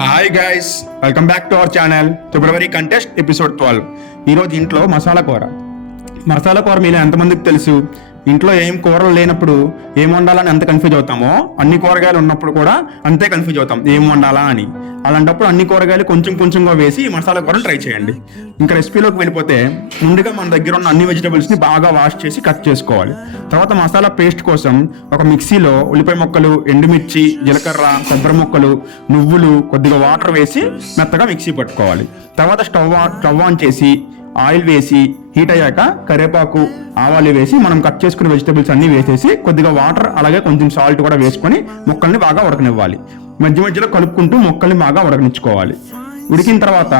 Hi guys, welcome back to our channel. February contest episode 12. ఈరోజు ఇంట్లో మసాలా కూర మీలో ఎంతమందికి తెలుసు? ఇంట్లో ఏం కూరలు లేనప్పుడు ఏం వండాలని ఎంత కన్ఫ్యూజ్ అవుతామో, అన్ని కూరగాయలు ఉన్నప్పుడు కూడా అంతే కన్ఫ్యూజ్ అవుతాం ఏం వండాలా అని. అలాంటప్పుడు అన్ని కూరగాయలు కొంచెం కొంచెంగా వేసి ఈ మసాలా కూరను ట్రై చేయండి. ఇంకా రెసిపీలోకి వెళ్ళిపోతే ముందుగా మన దగ్గర ఉన్న అన్ని వెజిటబుల్స్ని బాగా వాష్ చేసి కట్ చేసుకోవాలి. తర్వాత మసాలా పేస్ట్ కోసం ఒక మిక్సీలో ఉల్లిపాయ ముక్కలు, ఎండుమిర్చి, జీలకర్ర, కొబ్బరి ముక్కలు, నువ్వులు, కొద్దిగా వాటర్ వేసి మెత్తగా మిక్సీ పట్టుకోవాలి. తర్వాత స్టవ్ ఆన్ చేసి ఆయిల్ వేసి హీట్ అయ్యాక కరివేపాకు, ఆవాలు వేసి మనం కట్ చేసుకున్న వెజిటబుల్స్ అన్ని వేసేసి కొద్దిగా వాటర్ అలాగే కొంచెం సాల్ట్ కూడా వేసుకొని ముక్కల్ని బాగా ఉడకనివ్వాలి. మధ్య మధ్యలో కలుపుకుంటూ ముక్కల్ని బాగా ఉడకనిచ్చుకోవాలి. ఉడికిన తర్వాత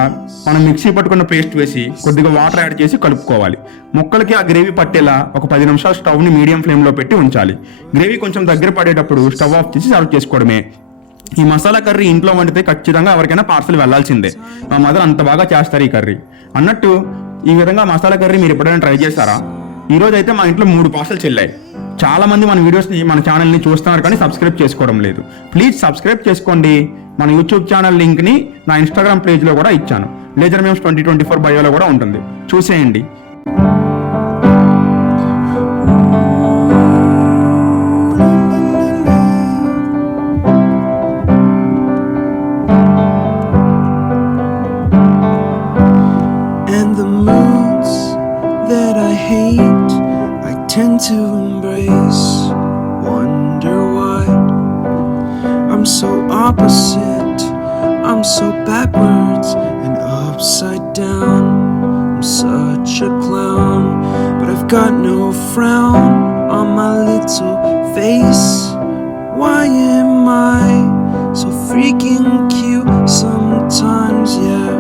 మనం మిక్సీ పట్టుకున్న పేస్ట్ వేసి కొద్దిగా వాటర్ యాడ్ చేసి కలుపుకోవాలి. ముక్కలకి ఆ గ్రేవీ పట్టేలా ఒక 10 నిమిషాలు స్టవ్ని మీడియం ఫ్లేమ్లో పెట్టి ఉంచాలి. గ్రేవీ కొంచెం దగ్గర పడేటప్పుడు స్టవ్ ఆఫ్ చేసి సర్వ్ చేసుకోవడమే. ఈ మసాలా కర్రీ ఇంట్లో వండితే ఖచ్చితంగా ఎవరికైనా పార్సల్ వెళ్లాల్సిందే. మా మదర్ అంత బాగా చేస్తారు ఈ కర్రీ. అన్నట్టు ఈ విధంగా మసాలా కర్రీ మీరు ఎప్పుడైనా ట్రై చేస్తారా? ఈరోజు అయితే మా ఇంట్లో 3 పార్సల్స్ వెళ్ళాయి. చాలా మంది మన వీడియోస్ని, మన ఛానల్ని చూస్తున్నారు కానీ సబ్స్క్రైబ్ చేసుకోవడం లేదు. ప్లీజ్ సబ్స్క్రైబ్ చేసుకోండి. మన యూట్యూబ్ ఛానల్ లింక్ని నా ఇన్స్టాగ్రామ్ పేజ్లో కూడా ఇచ్చాను. లేజర్ మేమ్స్ 2024 బయోలో కూడా ఉంటుంది, చూసేయండి. And the moods that I hate, I tend to embrace. Wonder why I'm so opposite, I'm so backwards and upside down. I'm such a clown, but I've got no frown on my little face. Why am I so freaking cute sometimes, yeah?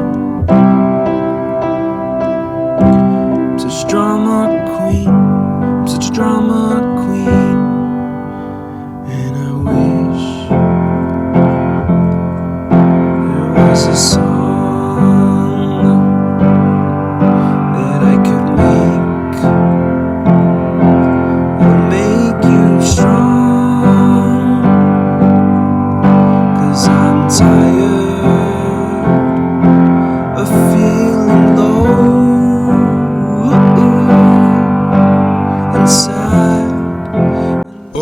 Drama queen, I'm such a drama queen, and I wish there was a song that I could make that'll make you strong, 'cause I'm tired of feeling low.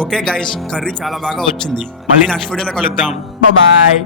Okay guys, curry చాలా బాగా వచ్చింది. మళ్ళీ నెక్స్ట్ వీడియోలో కలుద్దాం. బాయ్.